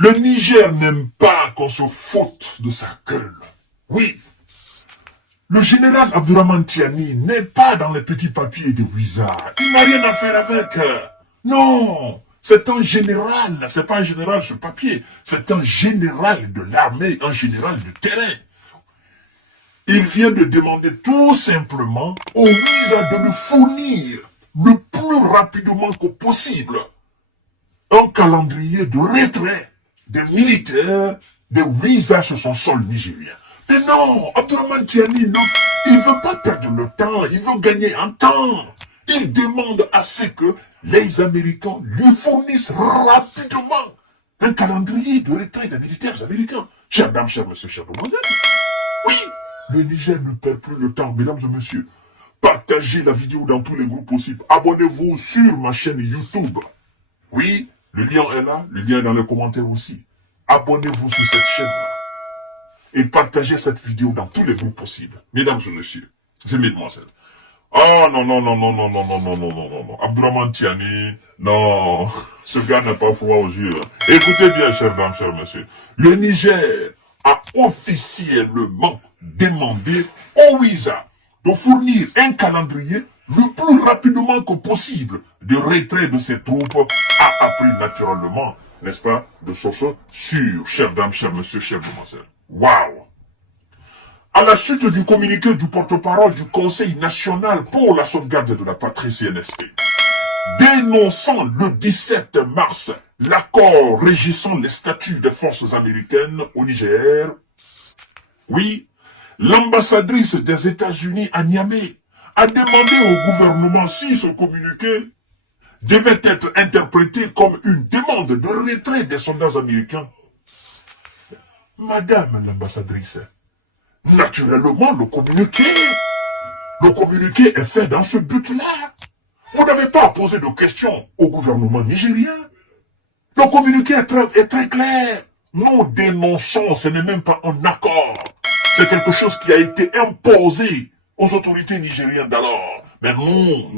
Le Niger n'aime pas qu'on se foute de sa gueule. Oui. Le général Abdourahmane Tiani n'est pas dans les petits papiers de visa. Il n'a rien à faire avec. Non. C'est un général. C'est pas un général sur papier. C'est un général de l'armée, un général de terrain. Il vient de demander tout simplement au visa de lui fournir le plus rapidement que possible un calendrier de retrait des militaires des visas sur son sol nigérien. Mais non, Abdourahmane Tiani, il ne veut pas perdre le temps, il veut gagner un temps. Il demande à ce que les Américains lui fournissent rapidement un calendrier de retrait des militaires américains. Chères dames, chers messieurs, chers demoiselles, oui, le Niger ne perd plus le temps, mesdames et messieurs. Partagez la vidéo dans tous les groupes possibles. Abonnez-vous sur ma chaîne YouTube. Oui, le lien est là, le lien est dans les commentaires aussi. Abonnez-vous sur cette chaîne-là. Et partagez cette vidéo dans tous les groupes possibles. Mesdames et messieurs, c'est mesdemoiselles. Oh non, non, non, non, non, non, non, non, non, non, non, non. Abdourahmane Tiani, non, ce gars n'a pas froid aux yeux. Écoutez bien, chères dames, chers messieurs. Le Niger a officiellement demandé au visa de fournir un calendrier le plus rapidement que possible de retrait de ses troupes a appris naturellement, n'est-ce pas, de sources sûres, chères dames, chers messieurs, chères demoiselles. Waouh! À la suite du communiqué du porte-parole du Conseil national pour la sauvegarde de la patrie CNSP, dénonçant le 17 mars l'accord régissant les statuts des forces américaines au Niger, oui, l'ambassadrice des États-Unis à Niamey a demandé au gouvernement si ce communiqué devait être interprété comme une demande de retrait des soldats américains. Madame l'ambassadrice, naturellement le communiqué est fait dans ce but-là. Vous n'avez pas à poser de questions au gouvernement nigérien. Le communiqué est très clair. Nous dénonçons, ce n'est même pas un accord. C'est quelque chose qui a été imposé aux autorités nigériennes d'alors. Mais nous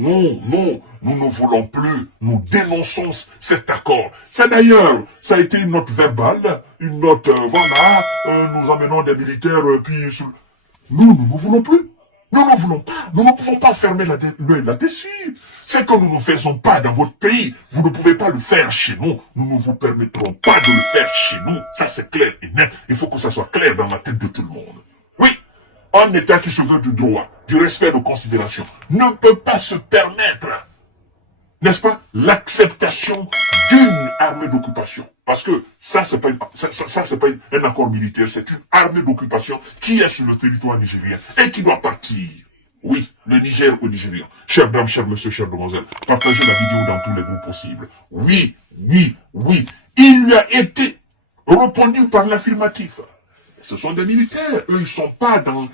ne voulons plus. Nous dénonçons cet accord. C'est d'ailleurs, ça a été une note verbale, une note, nous amenons des militaires, puis nous ne voulons plus. Nous ne voulons pas. Nous ne pouvons pas fermer l'œil là-dessus. C'est que nous ne faisons pas dans votre pays. Vous ne pouvez pas le faire chez nous. Nous ne vous permettrons pas de le faire chez nous. Ça, c'est clair et net. Il faut que ça soit clair dans la tête de tout le monde. Oui, un État qui se veut du droit, du respect de considération, ne peut pas se permettre, n'est-ce pas, l'acceptation d'une armée d'occupation. Parce que ça, c'est pas un accord militaire, c'est une armée d'occupation qui est sur le territoire nigérien et qui doit partir. Oui, le Niger au Nigérien. Chères dames, chers messieurs, chères demoiselles, partagez la vidéo dans tous les groupes possibles. Oui, oui, oui. Il lui a été répondu par l'affirmatif. Ce sont des militaires. Eux, ils ne sont pas dans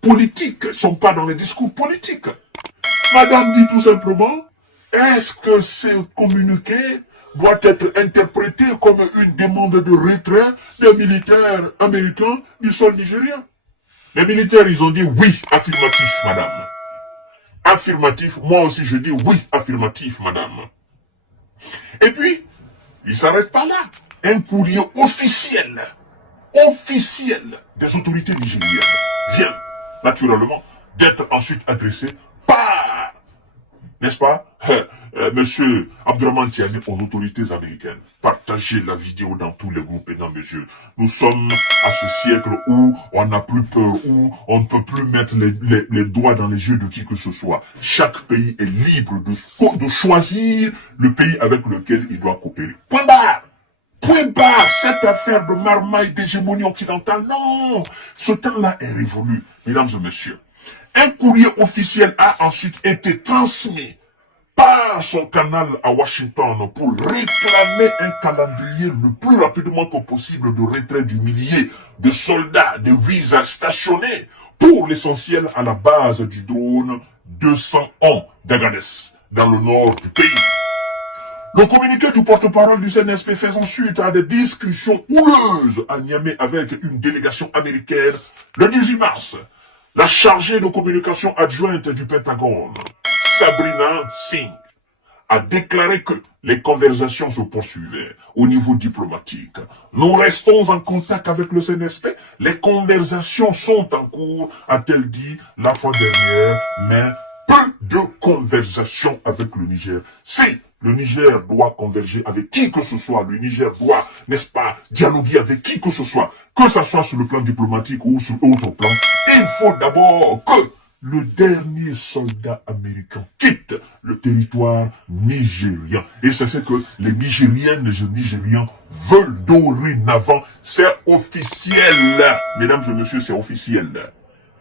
politique. Ils ne sont pas dans les discours politiques. Madame dit tout simplement, est-ce que ce communiqué doit être interprété comme une demande de retrait des militaires américains du sol nigérien? Les militaires, ils ont dit oui, affirmatif, madame. Affirmatif, moi aussi je dis oui, affirmatif, madame. Et puis, ils ne s'arrêtent pas là. Un courrier officiel des autorités nigériennes vient, naturellement, d'être ensuite adressé par, n'est-ce pas, monsieur Abdourahmane Tiani aux autorités américaines. Partagez la vidéo dans tous les groupes, mesdames et messieurs. Nous sommes à ce siècle où on n'a plus peur, où on ne peut plus mettre les doigts dans les yeux de qui que ce soit. Chaque pays est libre de choisir le pays avec lequel il doit coopérer. Point barre. Point barre, cette affaire de marmaille d'hégémonie occidentale, non, ce temps-là est révolu, mesdames et messieurs. Un courrier officiel a ensuite été transmis par son canal à Washington pour réclamer un calendrier le plus rapidement que possible de retrait du millier de soldats de visas stationnés pour l'essentiel à la base du drone 201 d'Agadez, dans le nord du pays. Le communiqué du porte-parole du CNSP faisant suite à des discussions houleuses à Niamey avec une délégation américaine le 18 mars. La chargée de communication adjointe du Pentagone, Sabrina Singh, a déclaré que les conversations se poursuivaient au niveau diplomatique. Nous restons en contact avec le CNSP. Les conversations sont en cours, a-t-elle dit la fois dernière, mais peu de conversations avec le Niger. Si le Niger doit converger avec qui que ce soit, le Niger doit, n'est-ce pas, dialoguer avec qui que ce soit sur le plan diplomatique ou sur autre plan, il faut d'abord que le dernier soldat américain quitte le territoire nigérien. Et c'est ce que les Nigériennes et les Nigériens veulent dorénavant. C'est officiel. Mesdames et messieurs, c'est officiel.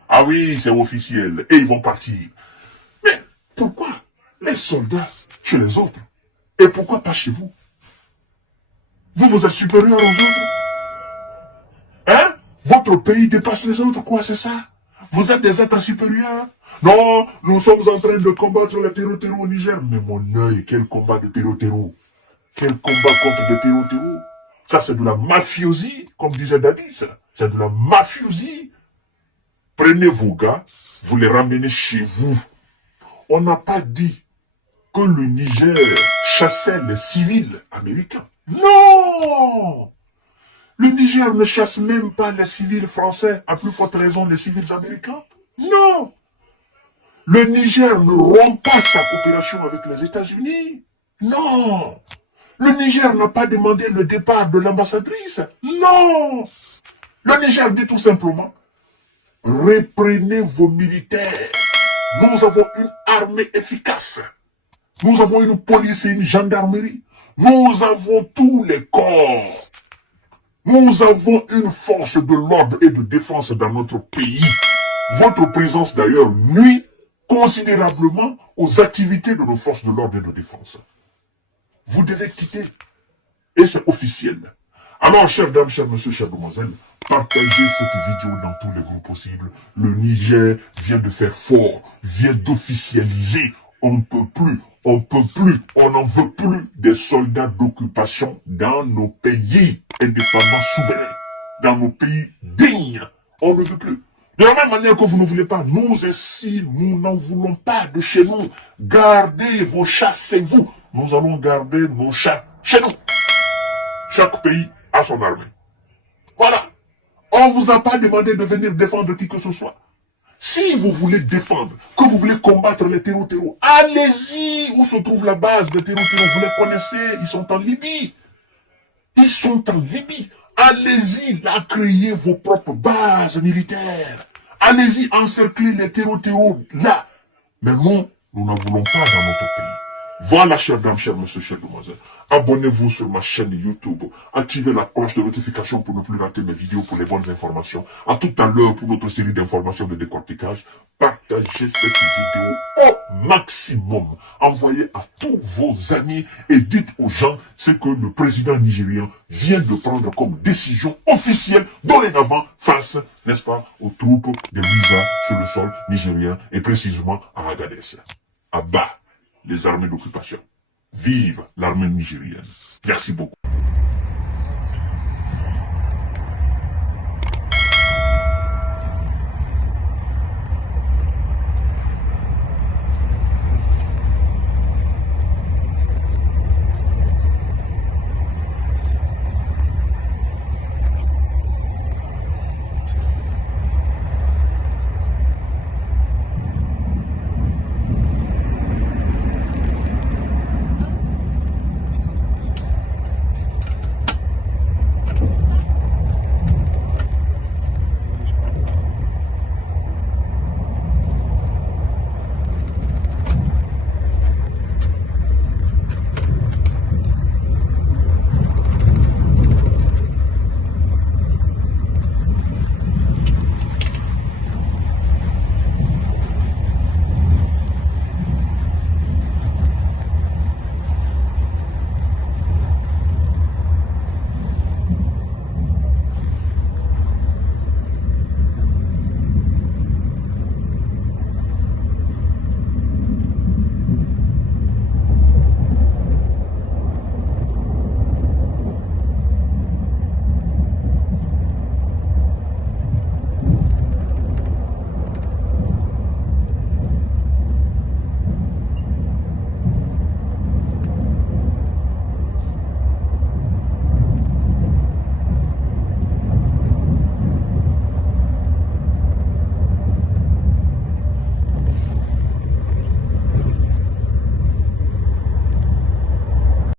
Ah oui, c'est officiel. Et ils vont partir. Mais pourquoi les soldats chez les autres? Et pourquoi pas chez vous? Vous êtes supérieur aux autres? Hein? Votre pays dépasse les autres, quoi, c'est ça? Vous êtes des êtres supérieurs? Non, nous sommes en train de combattre le terreau au Niger. Mais mon œil, quel combat de terreau? Quel combat contre le terreau? Ça, c'est de la mafiosie, comme disait Dadis. C'est de la mafiosie. Prenez vos gars, vous les ramenez chez vous. On n'a pas dit que le Niger chassait les civils américains. Non! Le Niger ne chasse même pas les civils français, à plus forte raison les civils américains. Non! Le Niger ne rompt pas sa coopération avec les États-Unis. Non! Le Niger n'a pas demandé le départ de l'ambassadrice. Non! Le Niger dit tout simplement, reprenez vos militaires. Nous avons une armée efficace. Nous avons une police et une gendarmerie. Nous avons tous les corps. Nous avons une force de l'ordre et de défense dans notre pays. Votre présence d'ailleurs nuit considérablement aux activités de nos forces de l'ordre et de défense. Vous devez quitter. Et c'est officiel. Alors, chers dames, chers messieurs, chères demoiselles, partagez cette vidéo dans tous les groupes possibles. Le Niger vient de faire fort, vient d'officialiser. On ne peut plus, on n'en veut plus des soldats d'occupation dans nos pays indépendants souverains, dans nos pays dignes. On ne veut plus. De la même manière que vous ne voulez pas, nous ici, nous n'en voulons pas de chez nous. Gardez vos chats chez vous. Nous allons garder nos chats chez nous. Chaque pays a son armée. Voilà. On ne vous a pas demandé de venir défendre qui que ce soit. Si vous voulez défendre, que vous voulez combattre les terreaux, allez-y. Où se trouve la base des terreaux? Vous les connaissez, ils sont en Libye. Ils sont en Libye. Allez-y, là, créez vos propres bases militaires. Allez-y, encerclez les terreaux là. Mais nous n'en voulons pas dans notre pays. Voilà, chers dames, chers messieurs, chères demoiselles. Abonnez-vous sur ma chaîne YouTube. Activez la cloche de notification pour ne plus rater mes vidéos pour les bonnes informations. À tout à l'heure pour notre série d'informations de décortiquage. Partagez cette vidéo au maximum. Envoyez à tous vos amis et dites aux gens ce que le président nigérien vient de prendre comme décision officielle dorénavant face, n'est-ce pas, aux troupes de Wiza sur le sol nigérien et précisément à Agadez. À bas les armées d'occupation. Vive l'armée nigérienne. Merci beaucoup.